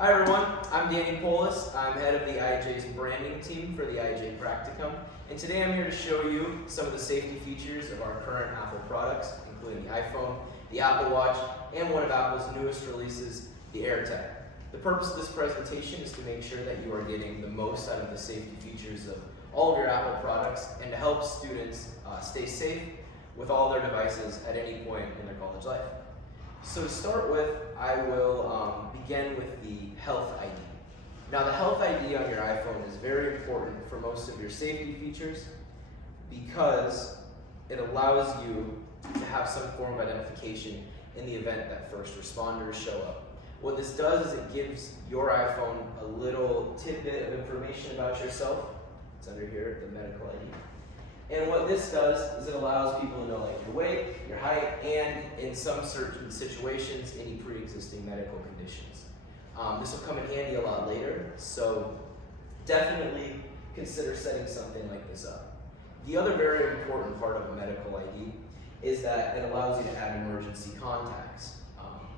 Hi everyone, I'm Danny Polis. I'm head of the IJ's branding team for the IJ Practicum, and today I'm here to show you some of the safety features of our current Apple products, including the iPhone, the Apple Watch, and one of Apple's newest releases, the AirTag. The purpose of this presentation is to make sure that you are getting the most out of the safety features of all of your Apple products and to help students stay safe with all their devices at any point in their college life. So to start with, I will begin with the Health ID. Now the Health ID on your iPhone is very important for most of your safety features because it allows you to have some form of identification in the event that first responders show up. What this does is it gives your iPhone a little tidbit of information about yourself. It's under here, the medical ID. And what this does is it allows people to know like your weight, your height, and in some certain situations, any pre-existing medical conditions. This will come in handy a lot later, so definitely consider setting something like this up. The other very important part of a medical ID is that it allows you to add emergency contacts.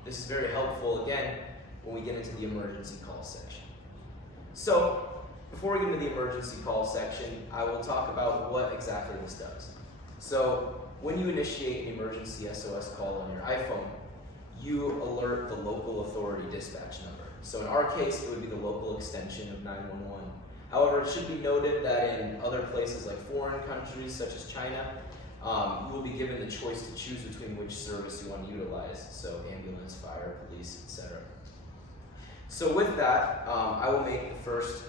This is very helpful, again, when we get into the emergency call section. So, before we get into the emergency call section, I will talk about what exactly this does. So, when you initiate an emergency SOS call on your iPhone, you alert the local authority dispatch number. So in our case, it would be the local extension of 911. However, it should be noted that in other places like foreign countries such as China, you will be given the choice to choose between which service you want to utilize, so ambulance, fire, police, etc. So with that, I will make the first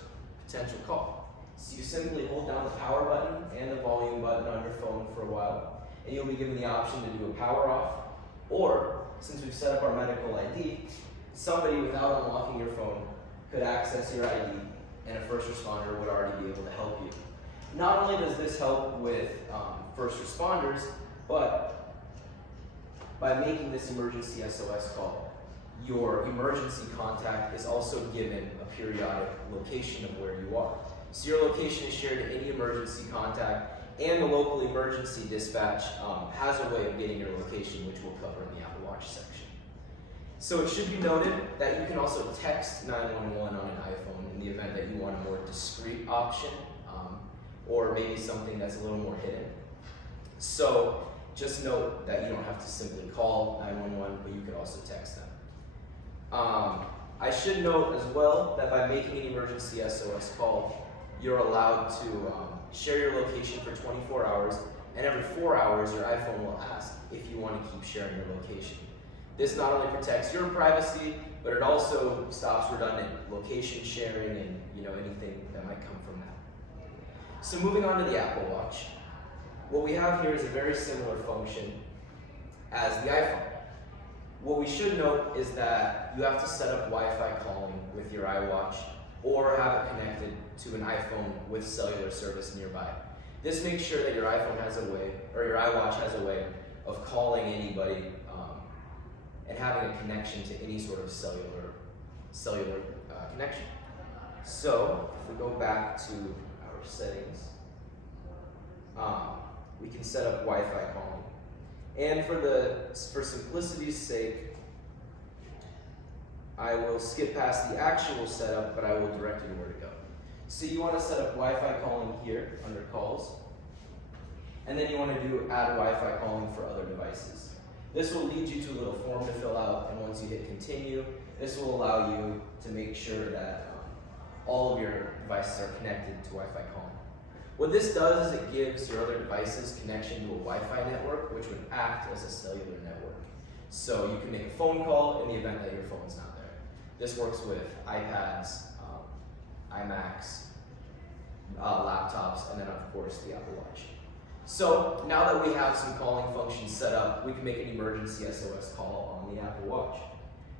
potential call. So you simply hold down the power button and the volume button on your phone for a while, and you'll be given the option to do a power off, or since we've set up our medical ID, somebody without unlocking your phone could access your ID, and a first responder would already be able to help you. Not only does this help with first responders, but by making this emergency SOS call, your emergency contact is also given a periodic location of where you are. So your location is shared to any emergency contact, and the local emergency dispatch has a way of getting your location, which we'll cover in the Apple Watch section. So it should be noted that you can also text 911 on an iPhone in the event that you want a more discreet option, or maybe something that's a little more hidden. So just note that you don't have to simply call 911, but you could also text them. I should note as well that by making an emergency SOS call, you're allowed to share your location for 24 hours, and every 4 hours your iPhone will ask if you want to keep sharing your location. This not only protects your privacy, but it also stops redundant location sharing and anything that might come from that. So moving on to the Apple Watch, what we have here is a very similar function as the iPhone. What we should note is that you have to set up Wi-Fi calling with your iWatch or have it connected to an iPhone with cellular service nearby. This makes sure that your iPhone has a way, or your iWatch has a way of calling anybody and having a connection to any sort of cellular connection. So if we go back to our settings, we can set up Wi-Fi calling. And for simplicity's sake, I will skip past the actual setup, but I will direct you to where to go. So you want to set up Wi-Fi calling here under calls, and then you want to do add Wi-Fi calling for other devices. This will lead you to a little form to fill out, and once you hit continue, this will allow you to make sure that all of your devices are connected to Wi-Fi calling. What this does is it gives your other devices connection to a Wi-Fi network, which would act as a cellular network. So you can make a phone call in the event that your phone's not there. This works with iPads, iMacs, laptops, and then of course the Apple Watch. So now that we have some calling functions set up, we can make an emergency SOS call on the Apple Watch.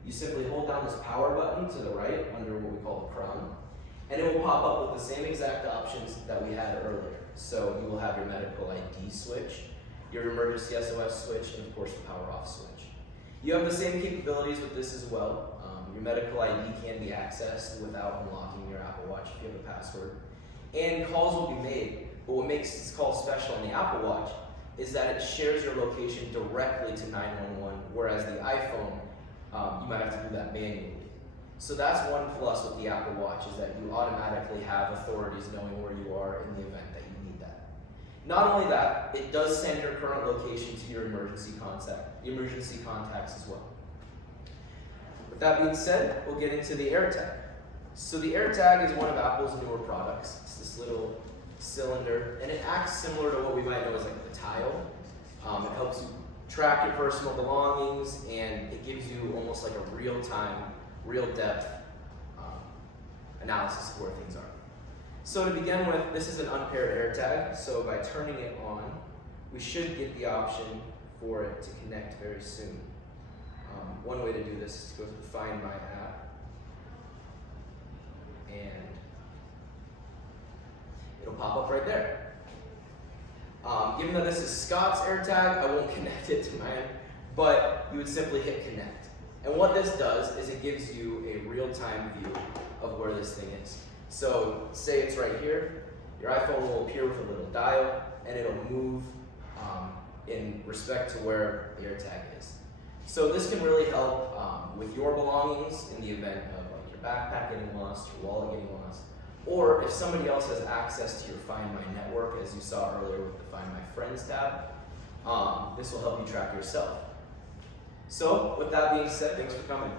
You simply hold down this power button to the right under what we call the crown, and it will pop up with the same exact options that we had earlier. So you will have your medical ID switch, your emergency SOS switch, and of course the power off switch. You have the same capabilities with this as well. Your medical ID can be accessed without unlocking your Apple Watch if you have a password. And calls will be made, but what makes this call special on the Apple Watch is that it shares your location directly to 911, whereas the iPhone, you might have to do that manually. So that's one plus with the Apple Watch, is that you automatically have authorities knowing where you are in the event that you need that. Not only that, it does send your current location to your emergency contacts as well. With that being said, we'll get into the AirTag. So the AirTag is one of Apple's newer products. It's this little cylinder, and it acts similar to what we might know as like the tile. It helps you track your personal belongings, and it gives you almost like a real-time, real-depth analysis of where things are. So to begin with, this is an unpaired AirTag, so by turning it on, we should get the option for it to connect very soon. One way to do this is to go to the Find My app, and it'll pop up right there. Given that this is Scott's AirTag, I won't connect it to mine, but you would simply hit connect. And what this does is it gives you a real-time view of where this thing is. So say it's right here, your iPhone will appear with a little dial, and it'll move in respect to where the AirTag is. So this can really help with your belongings in the event of like your backpack getting lost, your wallet getting lost, or if somebody else has access to your Find My network, as you saw earlier with the Find My Friends tab, this will help you track yourself. So with that being said, thanks for coming.